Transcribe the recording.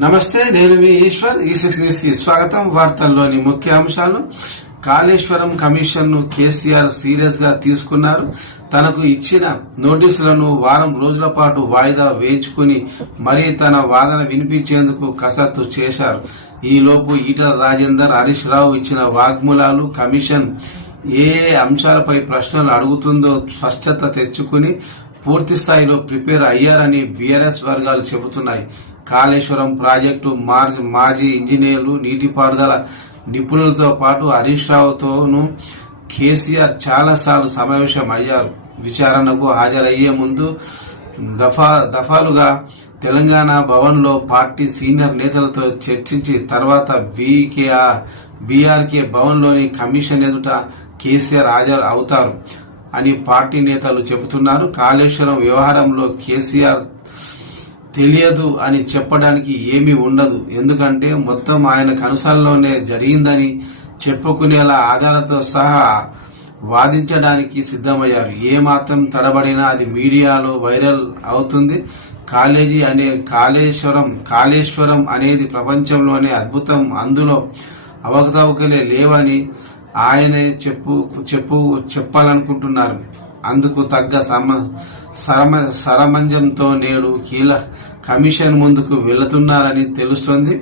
నమస్తే, నేను మీ ఈశ్వర్. ఈ6 న్యూస్ కి స్వాగతం. వార్తల్లోని ముఖ్య అంశాలు. కాళేశ్వరం కమిషన్ ను కేసీఆర్ సీరియస్ గా తీసుకున్నారు. తనకు ఇచ్చిన నోటీసులను వారం రోజుల పాటు వాయిదా వేయించుకుని మరీ తన వాదన వినిపించేందుకు కసరత్తు చేశారు. ఈలోపు ఈటల రాజేందర్, హరీష్ రావు ఇచ్చిన వాగ్మూలాలు కమిషన్ ఏ అంశాలపై ప్రశ్నలు అడుగుతుందో స్పష్టత తెచ్చుకుని పూర్తి స్థాయిలో ప్రిపేర్ అయ్యారని బీఆర్ఎస్ వర్గాలు చెబుతున్నాయి. కాళేశ్వరం ప్రాజెక్టు మాజీ ఇంజనీర్లు, నీటిపారుదల నిపుణులతో పాటు హరీష్ రావుతోనూ కేసీఆర్ చాలాసార్లు సమావేశం అయ్యారు. విచారణకు హాజరయ్యే ముందు దఫాలుగా తెలంగాణ భవన్లో పార్టీ సీనియర్ నేతలతో చర్చించి తర్వాత బీఆర్కే భవన్లోని కమిషన్ ఎదుట కేసీఆర్ హాజరు అవుతారు అని పార్టీ నేతలు చెబుతున్నారు. కాళేశ్వరం వ్యవహారంలో కేసీఆర్ తెలియదు అని చెప్పడానికి ఏమీ ఉండదు. ఎందుకంటే మొత్తం ఆయన కనుసల్లోనే జరిగిందని చెప్పుకునేలా ఆధారాలతో సహా వాదించడానికి సిద్ధమయ్యారు. ఏ మాత్రం తడబడినా అది మీడియాలో వైరల్ అవుతుంది. కాళేశ్వరం అనేది ప్రపంచంలోనే అద్భుతం, అందులో అవకతవకలే లేవని ఆయనే చెప్పాలనుకుంటున్నారు. అందుకు తగ్గ సరమంజంతో నేడు కమిషన్ ముందుకు వెళుతున్నారని తెలుస్తోంది.